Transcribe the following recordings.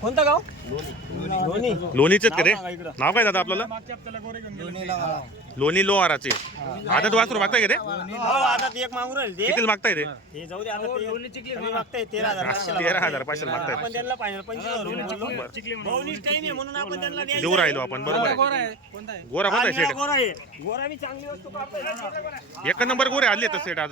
कोणतं गाव? लोणी. लोणीचेच का रे नाव काय दादा आपल्याला? लोणी लोहाराचे आदत वासरू मागताय का रे हो आता ते एक मागून राहील किती मागताय ते? हे जाऊ दे आता मागताय? तेरा हजार तेरा हजार पाचशे मागताय. आपण त्यांना पाहिजे पंचवीस हजार रुपये. बोललो. भाऊनीच टाइम आहे म्हणून आपण त्यांना द्यायचं. देऊ राहिलो आपण बरोबर आहे गोरा हा, कोणता सेट गोरा आहे गोरा चांगली वस्तू. एक नंबर गोरे आणले तर सेट आज.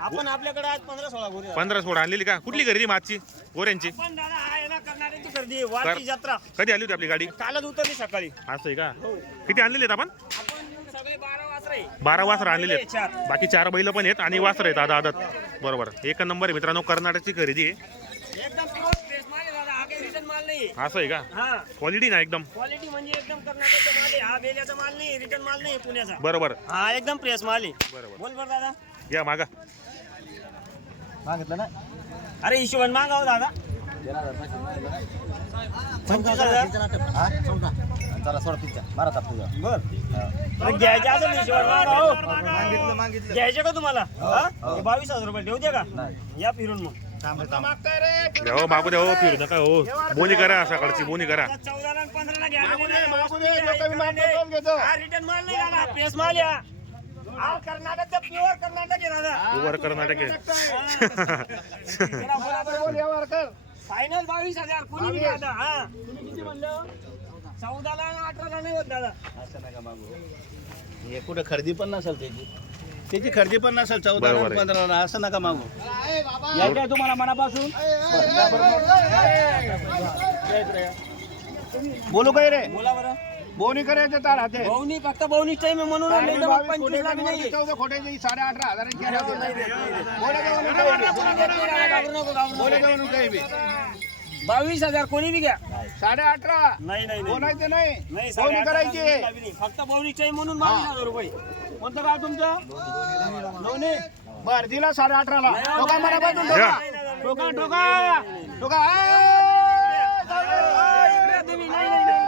आपण आपल्याकडे आज पंधरा सोळा गोरे. पंधरा सोळा आणलेली का? कुठली खरेदी मागची? गोऱ्यांची? पण दादा हा आहे ना करणाऱ्यांची गर्दी वारची जत्रा. कधी आली होती आपली गाडी? कालच उतरली सकाळी. असं आहे का? हो. किती आणलेले आहेत आपण? आपण सगळे बारा वाजता आहे. बारा वासर आणलेले आहेत. चार. बाकी चार बैल पण आहेत आणि वासर आहेत आधा आदत. बरोबर. एक नंबर आहे मित्रांनो कर्नाटकची खरेदी आहे. एकदम pure fresh माल आहे दादा. हा काही रिटर्न माल नाही. असं आहे का? हा. क्वालिटी ना एकदम. क्वालिटी म्हणजे एकदम कर्नाटकचा माल आहे. हा बेल्याचा माल नाही रिटर्न माल नाही पुण्याचा. बरोबर. हा एकदम फ्रेश माल आहे. बरोबर. बोल बरं दादा. या मागा. मागितलं ना? अरे हिशोबान मागाव दादा. पंचवीस हजार. चला सोडा पिक्चर मारा ताप तुझा बर. घ्यायचे असेल हिशोबान मागाव घ्यायचे का तुम्हाला? हा? हे? बावीस हजार रुपये ठेवते का? या फिरून मग. द्या हो द्या हो फिरू नका हो. बोनी करा सकाळची बोनी करा. चौदा आणि पंधराला घ्या. हा रिटर्न माल नाही दादा फ्रेश माल या. कर्नाटकचा प्युअर कर्नाटक आहे दादा. कर्नाटक आहे. फायनल बावीस हजार. कोणी बी हा. चौदाला आणि अठराला नाही होत दादा. हे कुठे खरेदी पण नसेल त्याची. त्याची खरेदी पण नसेल चौदा बरोबर आहे. असं नका मागू. आहे तुम्हाला मनापासून. बोलू काय रे? बोला बरं. बोनी करायचं तार हाते बहुनी फक्त बहुनी टाइम आहे म्हणून नाही तर मग पंचवीस ला बी नाही चौदा खोट्याचे साडे अठरा हजार घाबरू नको, घाबरू नको. बावीस हजार कोणी बी घ्या. साडे अठरा. नाही नाही. बोलायचं नाही. नाही बोनी करायची. फक्त बहुनी टाइम म्हणून बावीस हजार रुपये. कोणतं गाव तुमचं? दोन्ही बर दिला साडे अठराला. ठोका मला. ठोका. ठोका ठोका ए, तुम्ही नाही, नाही, नाही.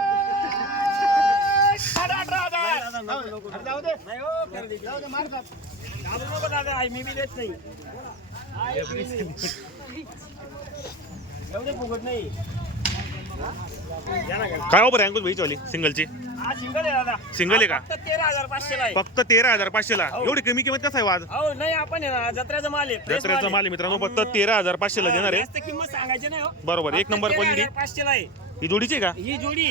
साडे अठरा नको, नको, नको. जाऊ दे नाही हो, खरेदी. जाऊ दे मारतात घाबरू नको दादा आई मी बी देत नाही एवढे फुगत नाही या ना घरी. काय ऑफर आहे अंकुश भाईची वाली सिंगलची हा सिंगल आहे दादा आहे का? फक्त तेरा हजार पाचशे आहे फक्त तेरा हजार पाचशेला हो. एवढी कमी किंमत कसं आहे वाज हो नाही आपण आहे ना जत्रेचा माल आहे fresh जत्रेचा माल आहे मित्रांनो फक्त तेरा हजार पाचशेला देणार आहे जास्त किंमत सांगायची नाही हो बरोबर एक नंबर क्वालिटी पाचशे ला आहे ही जोडीची आहे का ही जोडी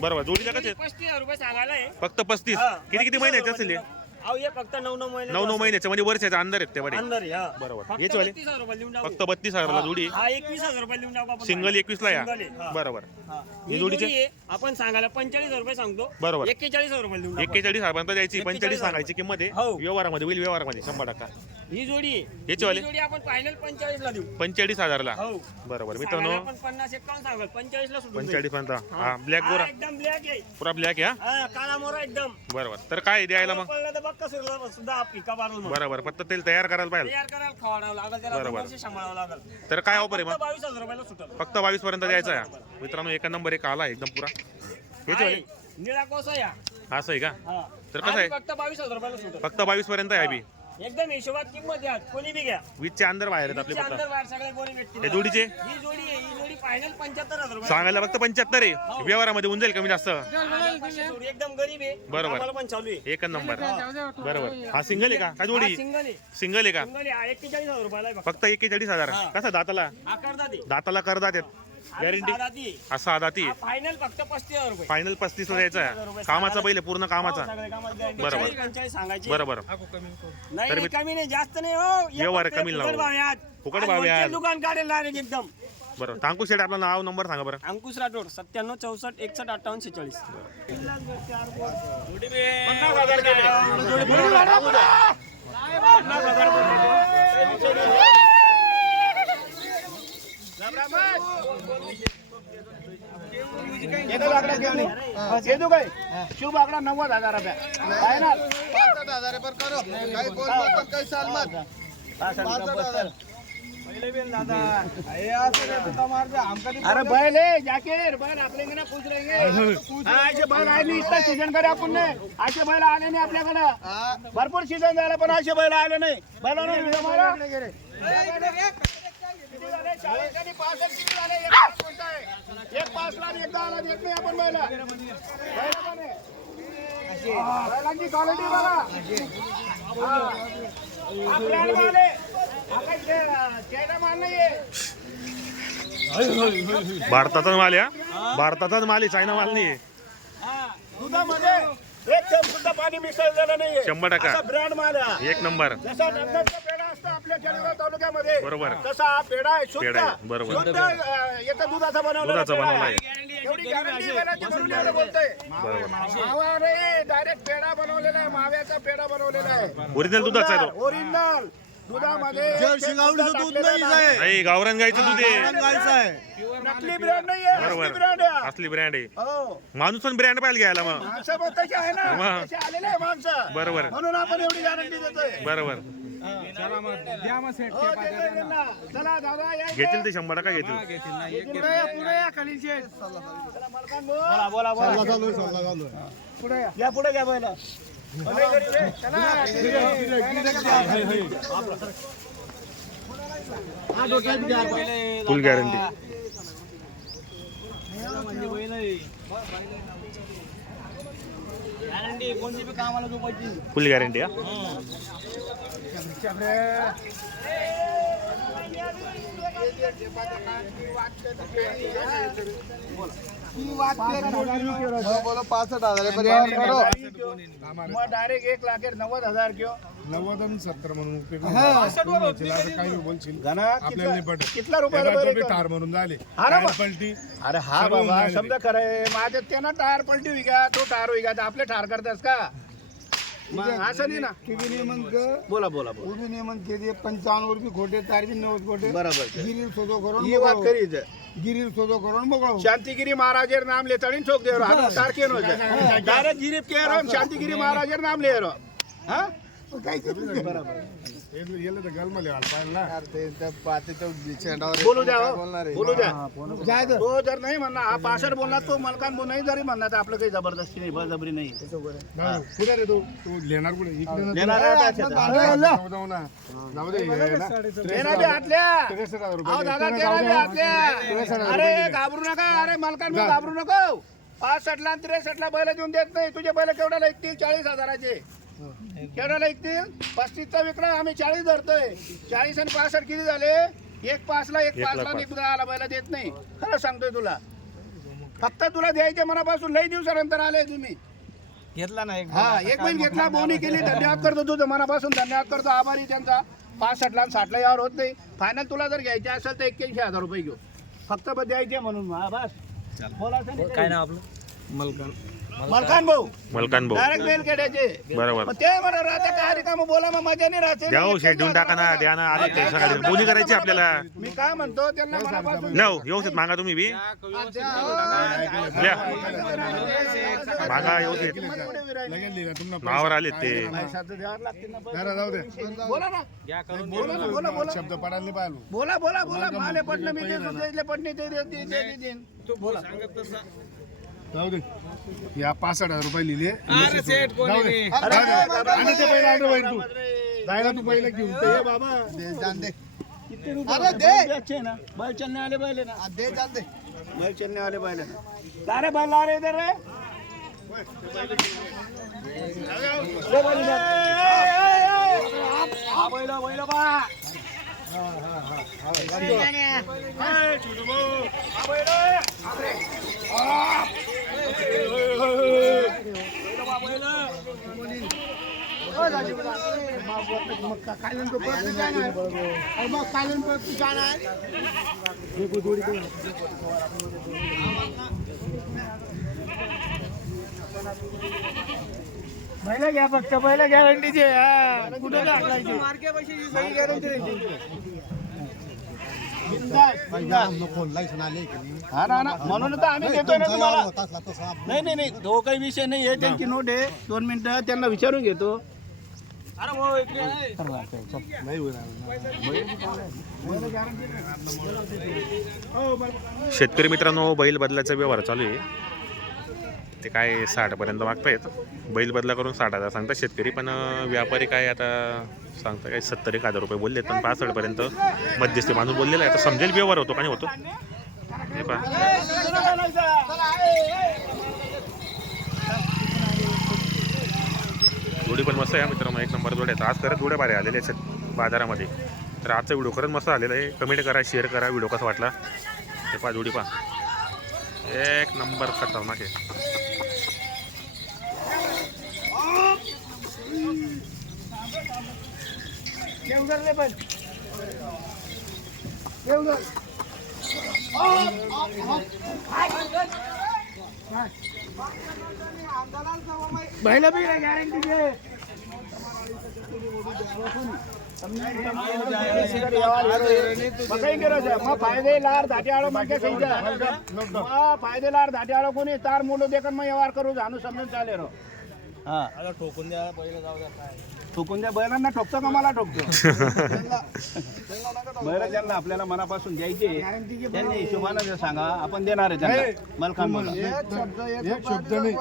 बरोबर जोडीला कसे पस्तीस हजार रुपये सांगायला आहे फक्त पस्तीस हा, किती किती 35 महिन्याचे असेल हे? अहो हे फक्त नऊ नऊ महिने नऊ नऊ महिन्याचे म्हणजे वर्षाच्या अंदर आहेत ते बडे अंदर. बरोबर. फक्त हेच वाले? 32 हजार रुपये लिहून टाकू. फक्त बत्तीस हजारला जोडी हा एकवीस हजार रुपये लिहून टाकू आपण सिंगल एकवीस ला या Single आहे, हा. बरोबर हा. ही ही जोडीचे? जोडी आहे आपण सांगायला पंचेचाळीस हजार रुपये सांगतो बरोबर. एक्केचाळीस हजार रुपये लिहून टाकू. एक्केचाळीस हजारापर्यंत द्यायची 41 पंचेचाळीस. सांगायची किंमत आहे हो. व्यवहारामध्ये होईल व्यवहारामध्ये शंभर टक्का ही जोडी आहे. याची वाले? ही जोडी आपण फायनल पंचेचाळीस ला देऊ. पंचेचाळीस हजारला? हो. बरोबर. मित्रांनो आपण पन्नास एकावन्न सांगाल. पंचेचाळीस ला सुटून पंचेचाळीस पर्यंत. हा. ब्लॅक गोरा. एकदम ब्लॅक आहे. पुरा ब्लॅक आहे हा? काळा मोरा एकदम. बरोबर. तर काय द्यायला मग? पडला तर बघ कसं सुद्धा आपली कबार बरोबर. फक्त तेल तयार करायला पाहिजे. तयार करायला खावावं लागेल त्याला बरोबर. सांभाळावं लागेल. तर काय ऑफर आहे मग? बावीस हजार रुपयाला सुटल. फक्त बावीस पर्यंत द्यायचा आहे. मित्रांनो एका नंबर एक आला एकदम पुरा. वाले? निळा कोसा या असं आहे का? हा. तर कसं आणि आहे? फक्त बावीस हजार रुपयाला सुटल. फक्त बावीस पर्यंत आहे अभि. एकदम हिशोबात किंमत द्या कोणी बी घ्या. वीसच्या अंदर बाहेर आहेत आपले वीसच्या फक्त अंदर बाहेर सगळे कोणी भेटतील. हे जोडीचे? ही जोडी आहे. ही जोडी फायनल पंच्याहत्तर हजार रुपये. सांगायला फक्त पंच्याहत्तर आहे. व्यवहारामध्ये होऊन जाईल कमी जास्त? पाचशे जोडी एकदम गरीब आहे. बरोबर. आम्हाला पण चालू आहे. एक नंबर. बरोबर. हा सिंगल आहे का? काय जोडी? सिंगल आहे. सिंगल आहे का? सिंगल आहे. एक्केचाळीस हजार रुपयाला आहे फक्त. फक्त एक्केचाळीस हजार. हा. कसा दाताला? आकार दादी दाताला करदात. आहेत गॅरंटी असा दाती फायनल फक्त पस्तीस हजार रुपये. फायनल पस्तीस ला द्यायचा आहे कामाचा पहिले पूर्ण कामाचा. guarantee. बरोबर. सांगायची. बरोबर. नाही तर नाही, मी- कमी नाही जास्त नाही हो. व्यवहार कमी फुकट लावू. भाव आहे आज. फुकट आज भाव आहे wholesale आज. दुकान काढेल डायरेक्ट एकदम? बरोबर तांकू शेट आपला नाव नंबर सांगा बरं. अंकुश राठोड सत्त्याण्णव चौसष्ट एकसष्ट अठ्ठावन्न शेचाळीस एकच आकडा ये. घेतो काय शुभ आकडा नव्वद हजार रुपया. फायनल. अरे बैल है जाकेर. बैल आपल्या ना पूछ रहेंगे हा, असे बैल नाही इतका सीजन करे आपण नाही. असे बैल आले नाही आपल्याकडं. भरपूर सीजन झालं पण असे बैल आले नाही. बैल किती झाले? चाळीस आणि पासष्ट किती झाले? एकच कोणता आहे? पण बैला बैला पण आहे. बैलांची क्वालिटी बघा हा. आपल्याला माल आहे. हा काही चे- चेहरा माल नाहीये भारताचा माल या भारताचाच माल आहे चायना माल नाही हा. दुधामध्ये एक थेंब सुद्धा पाणी मिसळलेलं नाहीये शंभर टक्का. असा ब्रँड माल आहे हा. एक नंबर जसा नंदनचा आपल्या जळगाव तालुक्यामध्ये. बरोबर. तसा हा पेढा आहे शुद्ध. पेढा आहे, बरोबर. शुद्ध अं, एका दुधाचा बनवलेला दुधाचा पेढा बनवला आहे. आहे. एवढी गॅरंटी बैलाची म्हणून एवढं बोलतोय. बरोबर. मावा रे डायरेक्ट पेढा बनवलेला आहे माव्याचा पेढा बनवलेला आहे. ओरिजिनल दुधाचा आहे तो. ओरिजिनल दुधामध्ये दूध नाही आहे. नाही गावरान गाईचं दूध आहे. गायचं आहे. नकली ब्रँड नाही आहे असली बरोबर. ब्रँड आहे. असली ब्रँड आहे. हो. माणूस पण ब्रँड पाहिजे घ्यायला मग. माणसं पण तशी आहे ना. तशी आलेले आहे माणसं. बरोबर. म्हणून आपण एवढी गॅरंटी देतोय. बरोबर. हो, देतोय त्यांना. चला दादा या घेतील ते शंभर टक्का घेतील. पुढे या, पुढे या, खाली शेठ. चला, मालकान बोला, बोला, बोला. पुढे या. या पुढे घ्या पहिलं. भले घरी रे. चला. फुल गॅरंटी फुल गॅरंटी हा बोला पासष्ट हजार आहे, पण यावर करो. मग डायरेक्ट एक लाख नव्वद हजार किंवा नव्वद आणि सत्तर म्हणून उपयोग नाही. असं काही बोलशील घना आपल्याला नाही कितला पटत. कितला रुपयाला एका बैल टोपी आहे? ठार म्हणून झाले हा ना टायर बा. पलटी अरे हा सर्व बाबा होऊन समजा खरंय माझ्या त्यानं टायर पलटी विका तो टायर विका तर आपले ठार करतास का मग असं नाही ना. बोला बोला नियमन के पंचावन बराबर. सोदो करो ही करी शांतिगिरी महाराजेर नाम लिहता आणि ठोक दे रहो नो डायरेक्ट गिरीप के शांतिगिरी महाराजेर नाम ले रहो काय हे- बोलू द्या हो. बोलू द्या जाय तर. तो जर नाही म्हणणार हा पासष्ट बोलणार तो मलकान बोल नाही जरी म्हणणार तर आपलं काही जबरदस्ती नाही बळजबरी नाही देणार आहे शेतात? हे बी अहो दादा बी अरे घाबरू नका अरे मलकान बी घाबरू नको पासष्ट ला आणि त्रेसष्ट ला बैल देऊन देत नाही तुझे बैल केवढ्याला ऐकतील चाळीस हजाराचे केवढ्याला ऐकतील पस्तीसचा विक्रम आम्ही चाळीस धरतोय. चाळीस आणि पासष्ट किती झाले? एक पाचला एक एक पाचला एक दहाला बैल देत नाही. खरं सांगतोय तुला. फक्त तुला द्यायच्या मनापासून लई दिवसानंतर आले तुम्ही. घेतला नाही हा एक महिन घेतला बोनी केली धन्यवाद करतो तुझं मनापासून. धन्यवाद करतो आभारी त्यांचा. पासष्ट ला साठला यावर होत नाही. फायनल तुला जर घ्यायचे असेल तर एक्क्याऐंशी हजार रुपये घेऊ. फक्त बस द्यायचे म्हणून हा बस. बोलायचं काय ना आपलं? मलकान. मलकान भाऊ. मलकान भाऊ. डायरेक्ट बेल बरोबर. मग ते म्हणा राहते काय रिकाम बोला मग मजा नाही राहते. द्या हो शेट देऊन टाका ना द्या ना आले ते बोली करायची आपल्याला. मी काय म्हणतो त्यांना मनापासून नो व्यवस्थित मागा तुम्ही बी. द्या. मागा व्यवस्थित. किंमत एवढी विरायली. लगेच लिहिलं तुम्हाला नावावर आलेत ते. पैशाचं द्यावं लागते ना पैसे. जरा जाऊ दे. बोला ना. बोला ना बोला बोला. शब्द पडायला नाही पाहिजे. बोला बोला बोला. माले पटलं मी पटणे देईन तू बोला जाऊ दे. या पासष्ट हजार रुपये लिहिले. जाऊ दे. अरे जाऊ दे. बाबा, आणि ते पहिलं आणलं बाहेर तू. बापरे. जायला तू पहिलं घेऊन ते बाबा. दे जान दे. कितने रुपए अरे दे. रुपये अच्छे ना. बैल चलने वाले बैल है ना. आ, दे जान दे. बैल चलने वाले बैल ना. ला रे बैल ला रे. इधर रे ले बैल इधर. ए, बैल. बैल बा, बैल. बैल घ्या फक्त बैल गॅरंटीचे कुठे टाकायचे गॅरंटी हा ना ना. म्हणून तर आम्ही देतोय ना तुम्हाला. नाही नाही नाही. तो काही विषय नाही. आहे त्यांची नोट आहे. दोन मिनिटं त्यांना विचारून घेतो. शेतकरी मित्रांनो बैल बदलाचा व्यवहार चालू आहे. ते काय साठपर्यंत मागतायत. बैल बदला करून साठ हजार सांगतात शेतकरी पण व्यापारी काय आता सांगता काय सत्तर एक हजार रुपये बोलले पण पासष्टपर्यंत मध्यस्थी माणूस बोललेला आहे. आता समजेल व्यवहार होतो का नाही होतो? हे पहा. जोडी पण मस्त आहे मित्र मित्रांनो. एक नंबर जोड्याचा आज खरंच जोड्या बारे आलेले आहेत बाजारामध्ये. तर आजचा व्हिडिओ खरंच मस्त आलेला आहे. कमेंट करा शेअर करा व्हिडिओ कसा वाटला. हे पहा जोडी पहा. एक नंबर खतरनाक आहे. देवघरले पण देवघर बैल बी गॅरंटी दे मग फायदेलार धाट्याळो म्हणजे मग फायदेलार धाट्याळो कोणी तार मुलं देखत मग व्यवहार करू जाणू समजून चालेल रो हा ठोकून द्या. बैलांना ठोकतो का मला ठोकतो? बैल ज्यांना आपल्याला मनापासून द्यायचे त्यांनी हिशोबानं जर सांगा. आपण देणार आहे त्यांना. मलखान म्हणून. एक शब्द नाही.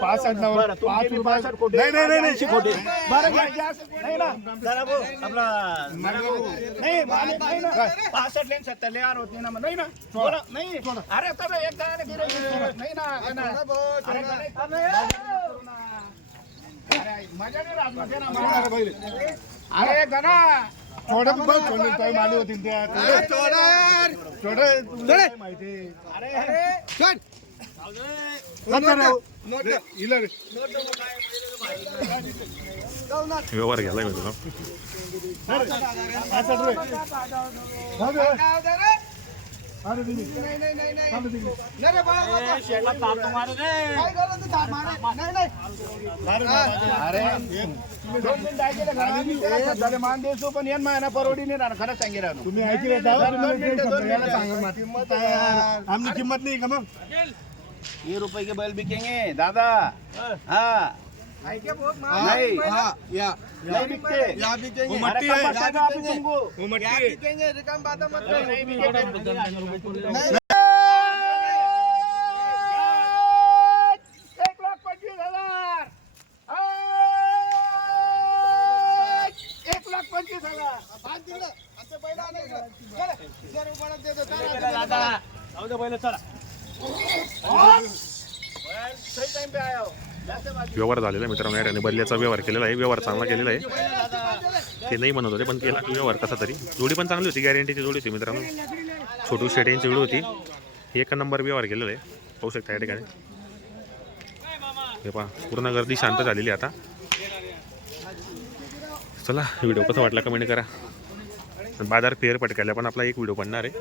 पाच पासष्ट कोटी. नाही नाही नाही, ऐंशी कोटी. बरं घ्या, घ्या. नाही ना. जरा भाऊ, आपला नाही मालिक नाही ना. पासष्ट लेन सत्तर ले होत नाही ना मग. नाही ना. बोला. नाही. अरे तर एकदा आले की रे, नाही ना. अरे, गणा. थोडं बघ थोडं टाइम आले होते त्या थोडं तुला माहिती? अरे. व्यवहार घ्यायला मान देतो पण येण मायना परवडी नाही राहणार. तुम्ही मिनिटं. सांगा. आमची किंमत नाही का मग? ये रुपये के बैल बिकेंगे दादा. हाँ. नहीं बिकते वो मट्टी है बताएगा अभी तुमको वो मट्टी है नहीं बिकेंगे एक लाख पंचवीस हजार एक लाख पंचवीस हजार सही टाइम पे आया हो जाते बाकी व्यवहार झालेला आहे मित्रांनो. या ठिकाणी बदल्याचा व्यवहार केलेला आहे. व्यवहार चांगला केलेला आहे. ते नाही म्हणत होते पण केला व्यवहार कसा तरी. जोडी पण चांगली होती गॅरंटीची जोडी होती मित्रांनो. छोटू शेट यांची जोडी होती. एक नंबर व्यवहार केलेला आहे. पाहू शकता या ठिकाणी. हे पहा पूर्ण गर्दी शांत झालेली आता. चला व्हिडिओ कसा वाटला कमेंट करा. बाजार फेअर पटकायला पण आपला एक व्हिडिओ बनणार आहे.